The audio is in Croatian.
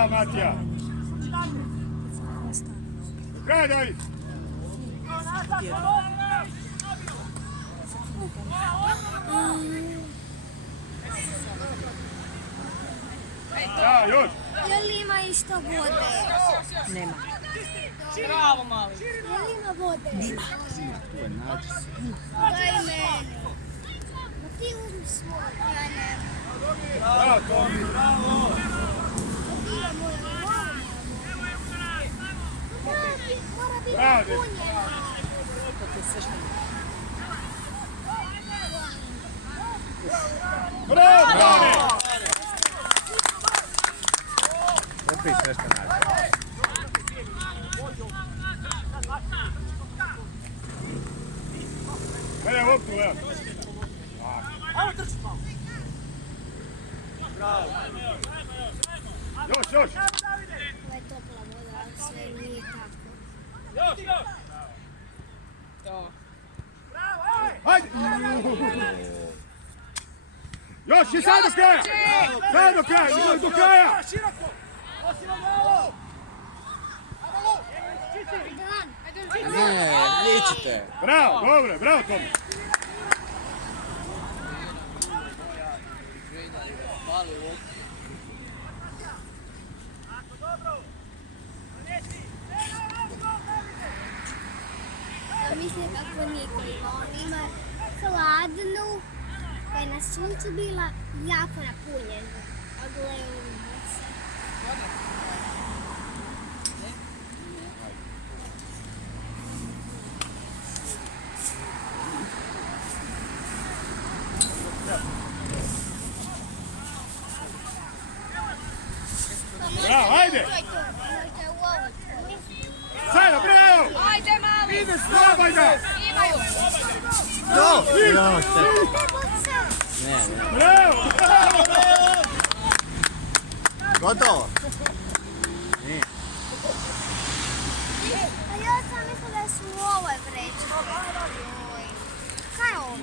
Bravo, Matija. Kraj, David. Da, još. Je li ima isto vode? Nema. Bravo, mali. Je li ima vode? Nema. Daj meni. Ma ti uzmi svoj, ja ne. Bravo, Tomi, bravo. Mora biti Bravo. punjeno. To ti je sve što ima. Bravo, Brane. Opet sveška nađe. Gledaj loptu, Leon. Još. Ovo je topla voda, ali sve nije tako. To. Hajde! Još i sad do kraja! Sad do kraja, idemo do kraja! Ne, ličite. Bravo, dobro, bravo Tomi! Ja mislim kako niko ima. On ima hladnu, koja je na suncu bila jako napunjena. A gle ovo se. Bravo, ajde! Sada, bravo! Ajde, mali. Probaj ga! Imaju. To! Bravo, ne. Bravo! Gotovo? Nije. A ja sam mislila da su u ovoj vreći. Kaj je ovo?